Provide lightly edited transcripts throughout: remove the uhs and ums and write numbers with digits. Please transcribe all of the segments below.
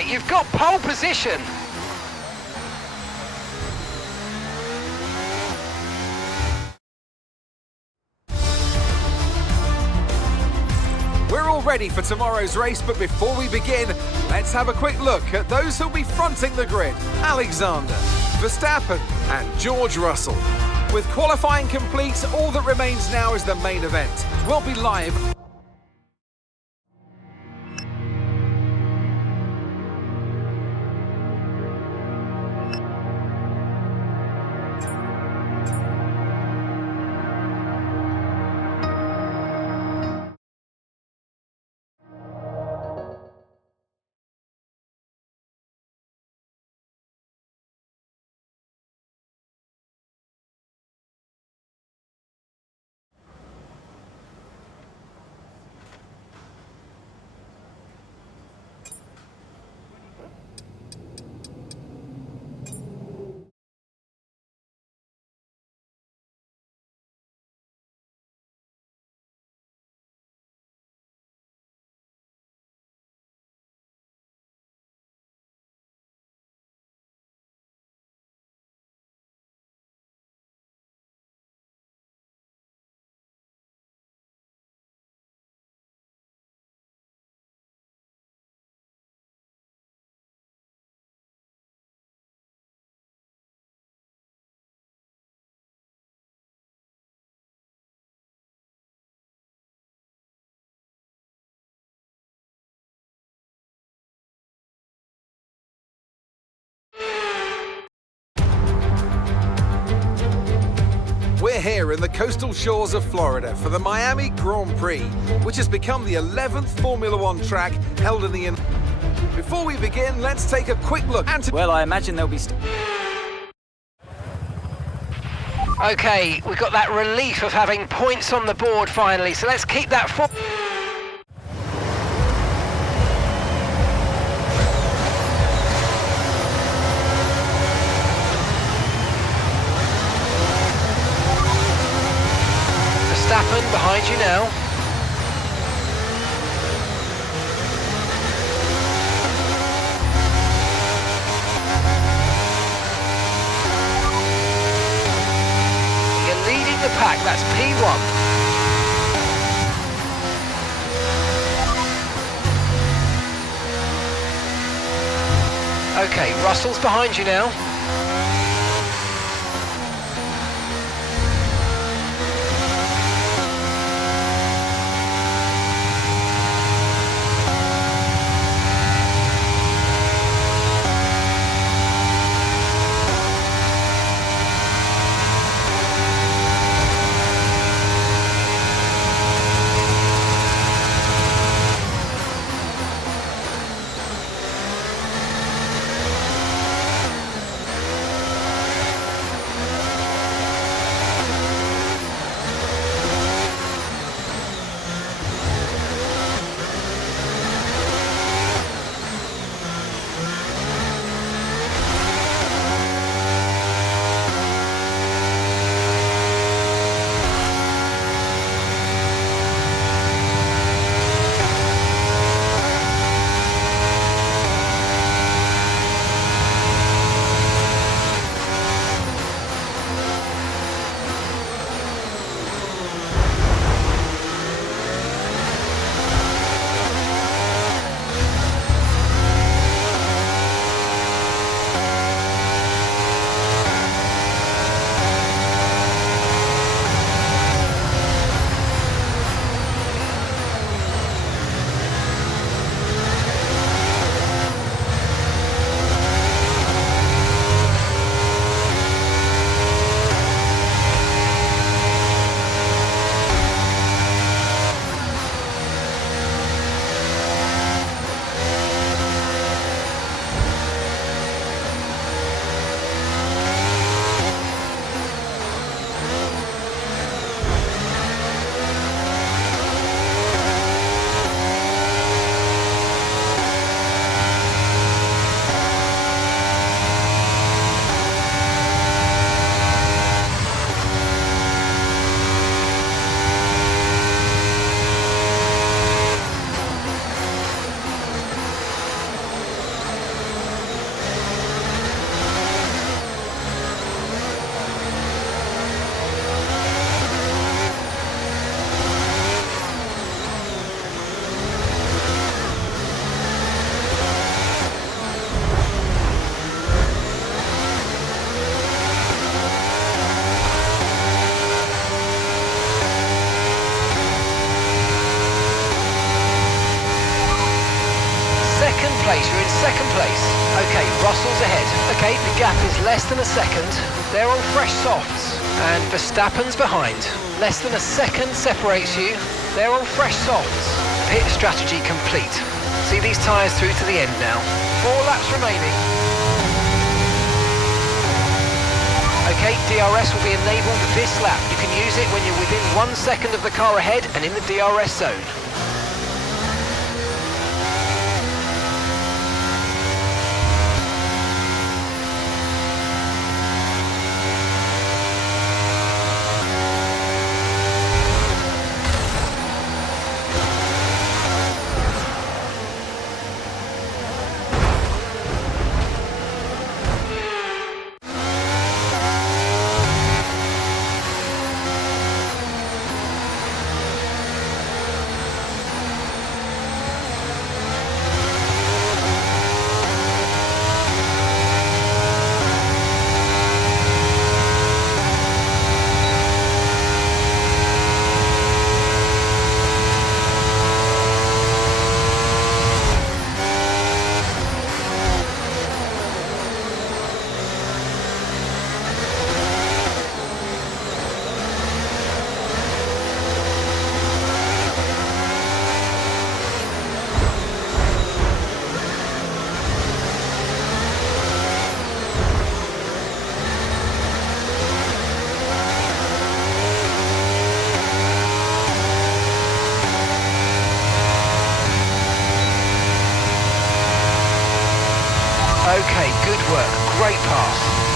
it, you've got pole position. We're all ready for tomorrow's race, but before we begin, let's have a quick look at those who'll be fronting the grid. Alexander, Verstappen and George Russell. With qualifying complete, all that remains now is the main event. We'll be live. We're here in the coastal shores of Florida for the Miami Grand Prix, which has become the 11th Formula One track held in the... Before we begin, let's take a quick look. Well, I imagine there'll be... Okay, we've got that relief of having points on the board finally, so let's keep that for... Verstappen behind you now. You're leading the pack, that's P1. Okay, Russell's behind you now. place, you're in second place. Okay, Russell's ahead. Okay, the gap is less than a second. They're on fresh softs. And Verstappen's behind. Less than a second separates you. They're on fresh softs. Pit strategy complete. See these tyres through to the end now. 4 laps remaining. Okay, DRS will be enabled this lap. You can use it when you're within 1 second of the car ahead and in the DRS zone. Okay, good work. Great pass.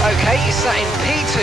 Okay, you're sat in P2.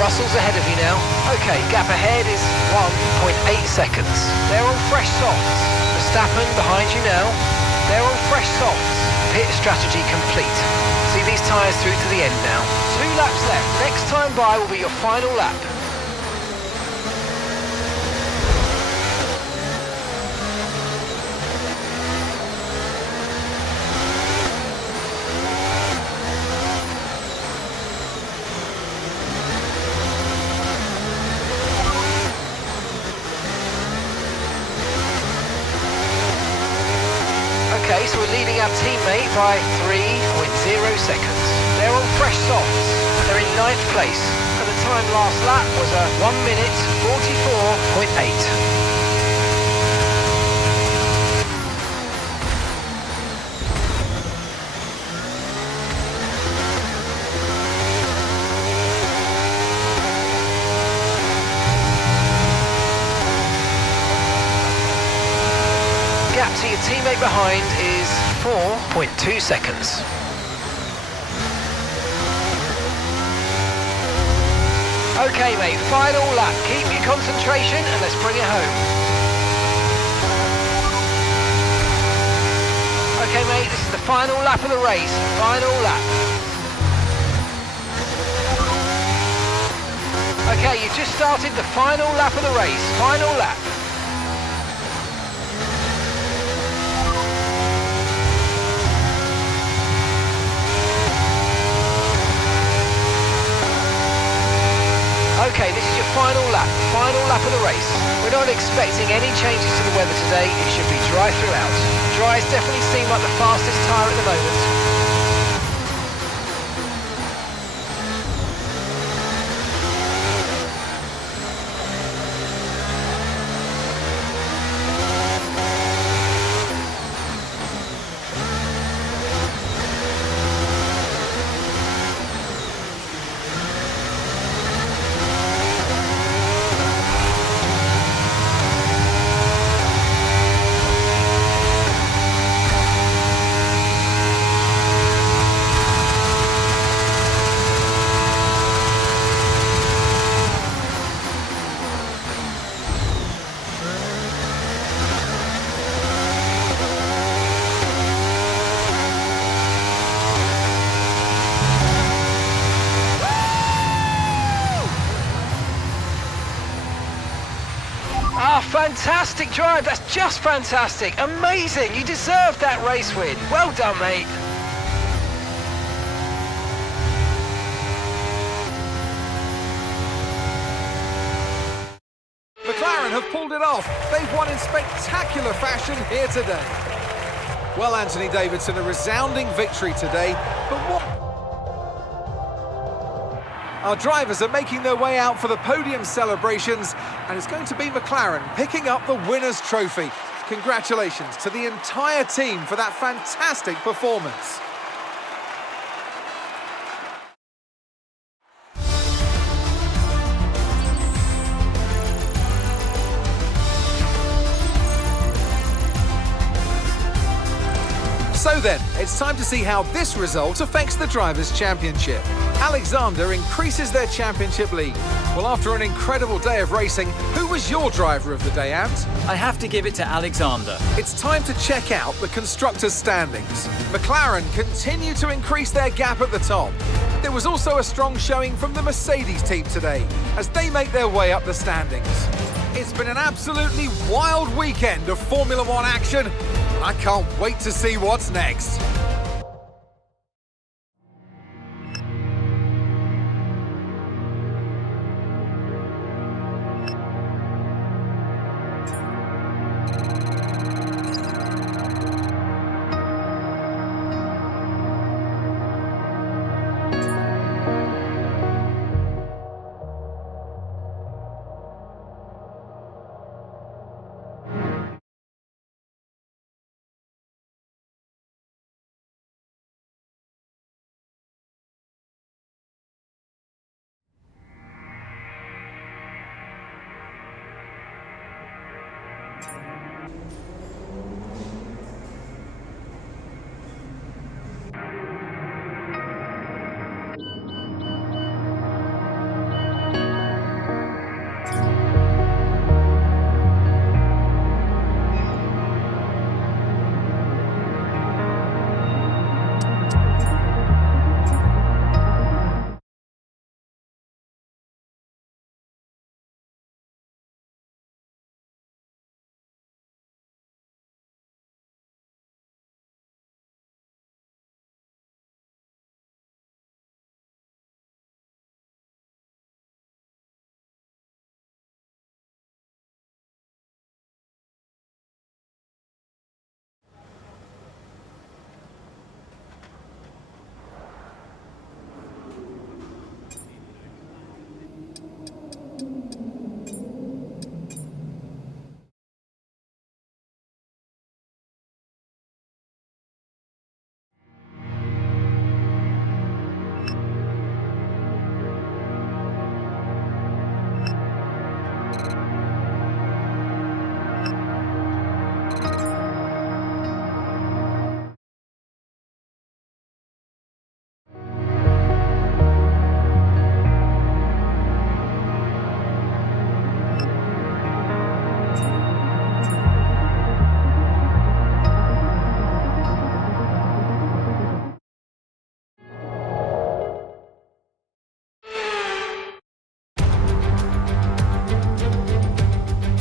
Russell's ahead of you now. Okay, gap ahead is 1.8 seconds. They're on fresh softs. Verstappen behind you now. They're on fresh softs. Pit strategy complete. See these tyres through to the end now. 2 laps left. Next time by will be your final lap. Okay, so we're leading our teammate by 3.0 seconds. They're on fresh softs. They're in 9th place. And the time last lap was a 1 minute 44.8. Gap to your teammate behind is 4.2 seconds. Okay mate, final lap. Keep your concentration and let's bring it home. Okay mate, this is the final lap of the race. Final lap. Okay, you just started the final lap of the race. Final lap. Okay, this is your final lap of the race. We're not expecting any changes to the weather today. It should be dry throughout. Dries definitely seem like the fastest tyre at the moment. fantastic drive. That's just fantastic. Amazing. You deserved that race win. Well done, mate. McLaren have pulled it off. They've won in spectacular fashion here today. Well, Anthony Davidson, a resounding victory today, but what? Our drivers are making their way out for the podium celebrations, and it's going to be McLaren picking up the winner's trophy. Congratulations to the entire team for that fantastic performance. So then, it's time to see how this result affects the Drivers' Championship. Alexander increases their championship lead. Well, after an incredible day of racing, who was your driver of the day, Ant? I have to give it to Alexander. It's time to check out the constructors' standings. McLaren continue to increase their gap at the top. There was also a strong showing from the Mercedes team today, as they make their way up the standings. It's been an absolutely wild weekend of Formula One action. I can't wait to see what's next.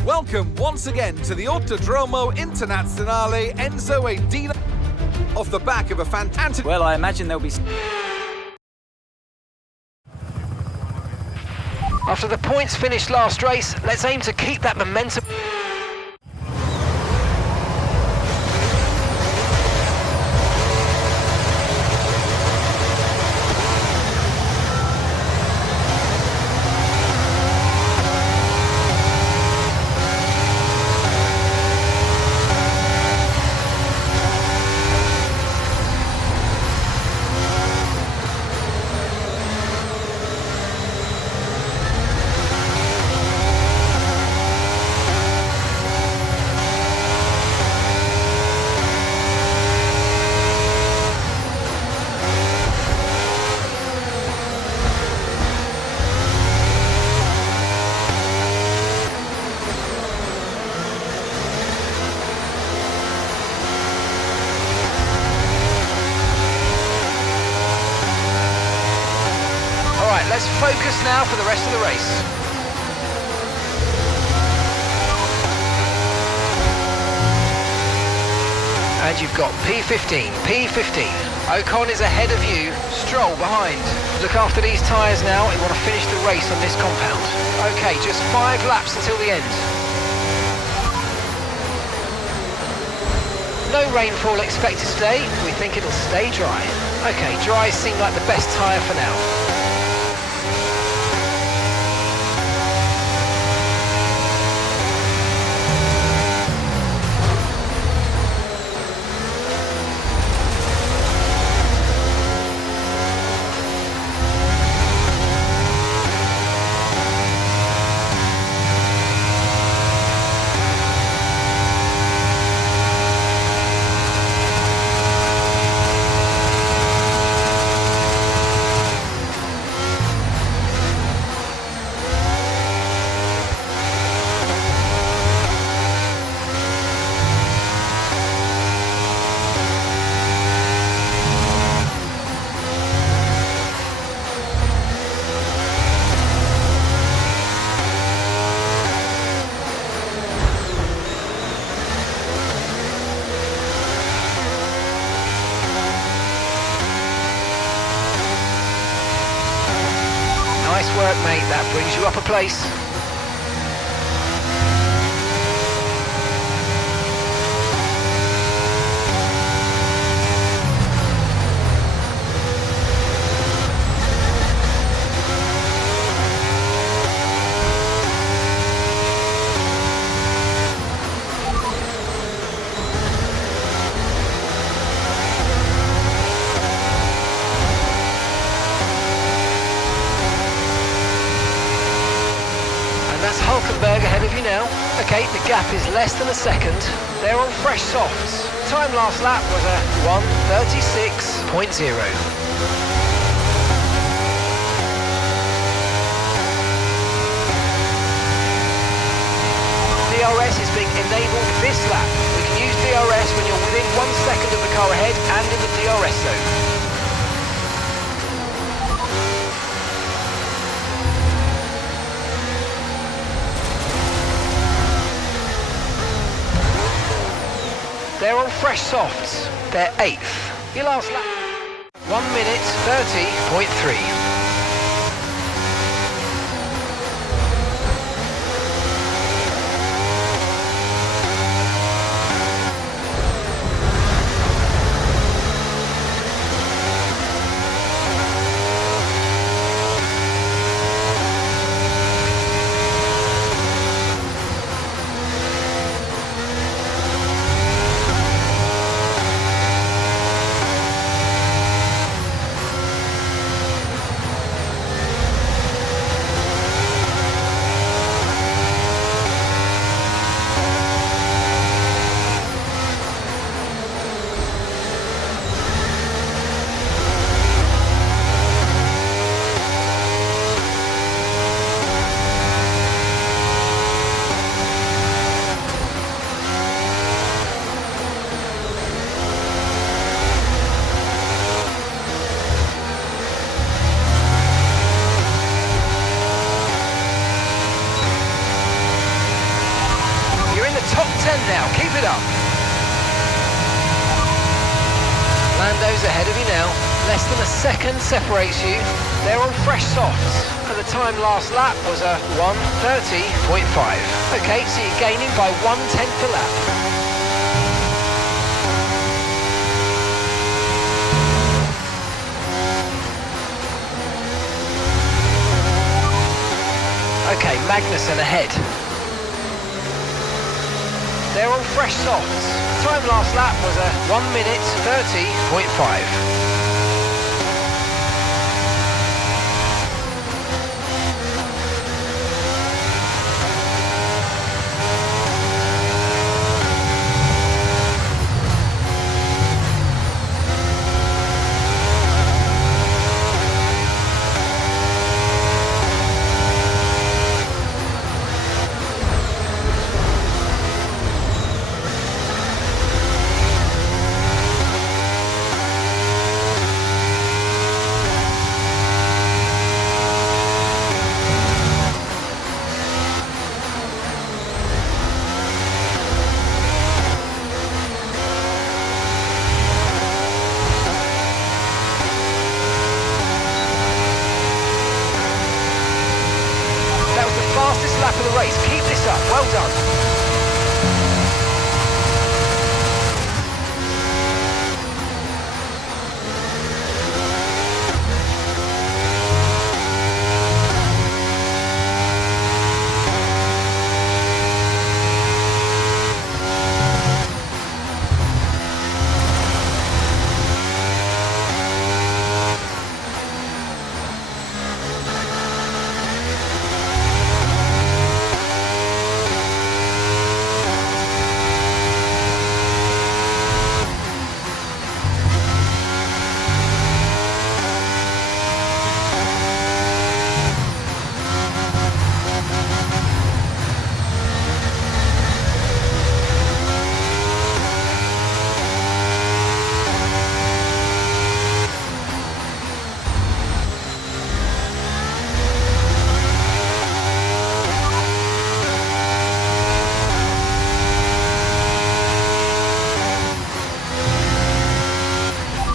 Welcome once again to the Autodromo Internazionale Enzo Edina. Off the back of a fantastic... Well, I imagine there'll be... After the points finished last race, let's aim to keep that momentum. Let's focus now for the rest of the race. and you've got P15, P15. Ocon is ahead of you, Stroll behind. Look after these tyres now, you want to finish the race on this compound. Okay, just 5 laps until the end. No rainfall expected today, we think it'll stay dry. Okay, dry seemed like the best tyre for now. Nice work, mate. That brings you up a place. That's Hulkenberg ahead of you now. Okay, the gap is less than a second. They're on fresh softs. Time last lap was a 1:36.0. DRS is being enabled this lap. We can use DRS when you're within 1 second of the car ahead and in the DRS zone. They're on fresh softs. They're 8th. Your last lap. 1:30.3. Now, keep it up. Lando's ahead of you now. Less than a second separates you. They're on fresh softs. And the time last lap was a 1:30.5. Okay, so you're gaining by 1/10 a lap. Okay, Magnussen ahead. They're on fresh softs. Time last lap was a 1:30.5. lap of the race. Keep this up. Well done.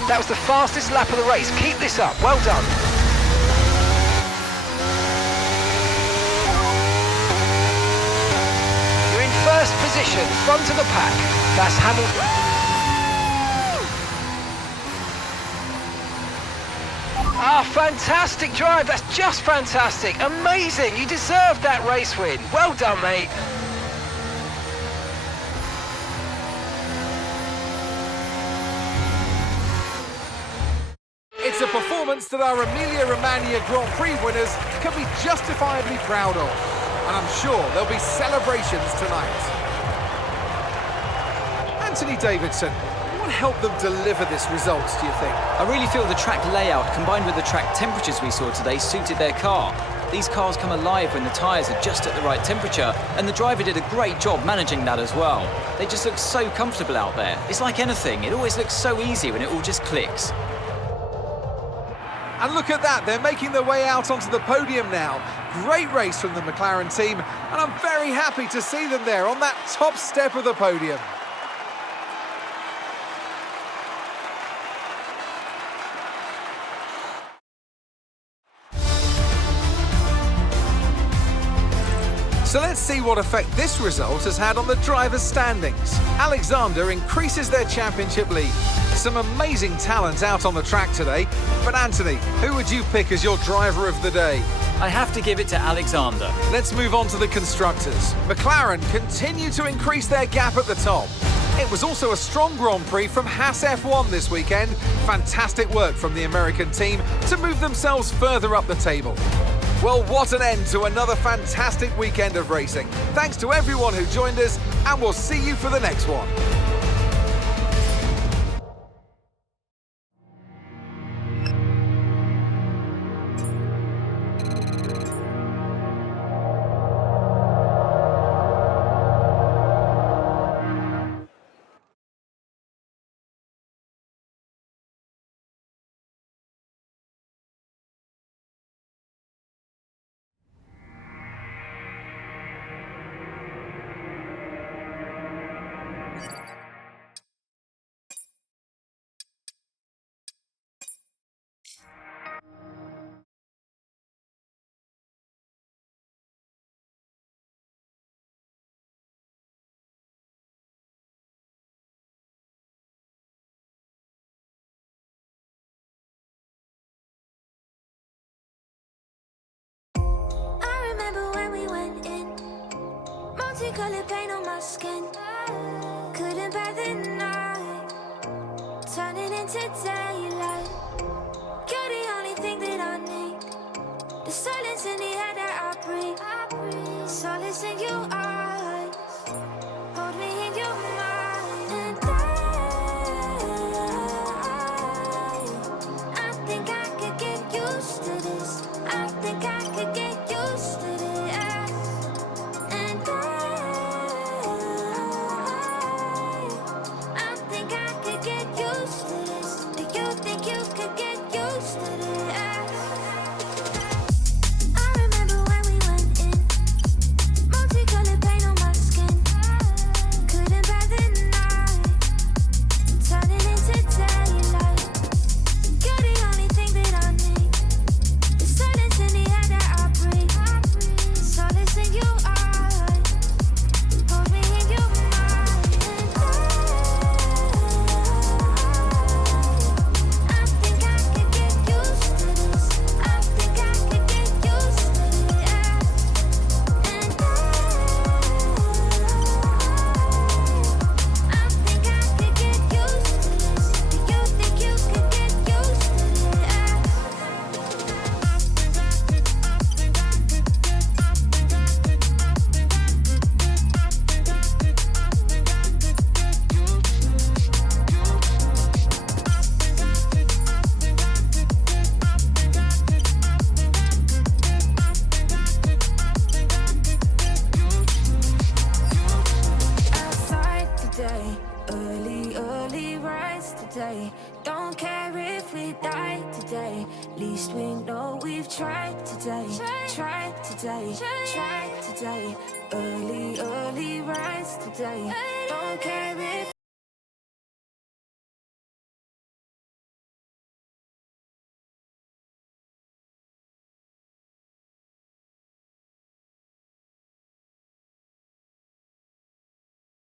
That was the fastest lap of the race. Keep this up. Well done. You're in first position, front of the pack. That's Hamilton. Ah, fantastic drive. That's just fantastic. Amazing. You deserved that race win. Well done, mate. It's a performance that our Emilia-Romagna Grand Prix winners can be justifiably proud of. And I'm sure there'll be celebrations tonight. Anthony Davidson, what helped them deliver this result, do you think? I really feel the track layout combined with the track temperatures we saw today suited their car. These cars come alive when the tyres are just at the right temperature, and the driver did a great job managing that as well. They just look so comfortable out there. It's like anything, it always looks so easy when it all just clicks. And look at that, they're making their way out onto the podium now. Great race from the McLaren team, and I'm very happy to see them there on that top step of the podium. So let's see what effect this result has had on the drivers' standings. Alexander increases their championship lead. Some amazing talent out on the track today. But Anthony, who would you pick as your driver of the day? I have to give it to Alexander. Let's move on to the constructors. McLaren continue to increase their gap at the top. It was also a strong Grand Prix from Haas F1 this weekend. Fantastic work from the American team to move themselves further up the table. Well, what an end to another fantastic weekend of racing. Thanks to everyone who joined us, and we'll see you for the next one. Multicolored paint on my skin. Couldn't bear the night, turning into daylight. You're the only thing that I need. The silence in the air that I breathe. Solace in your eyes. Hold me in your mind. And I think I could get used to this. I think I could get used to this. Multicolored paint Don't care if we die today. Least we know we've tried today. Tried today. Tried today. Early rise today. Don't care if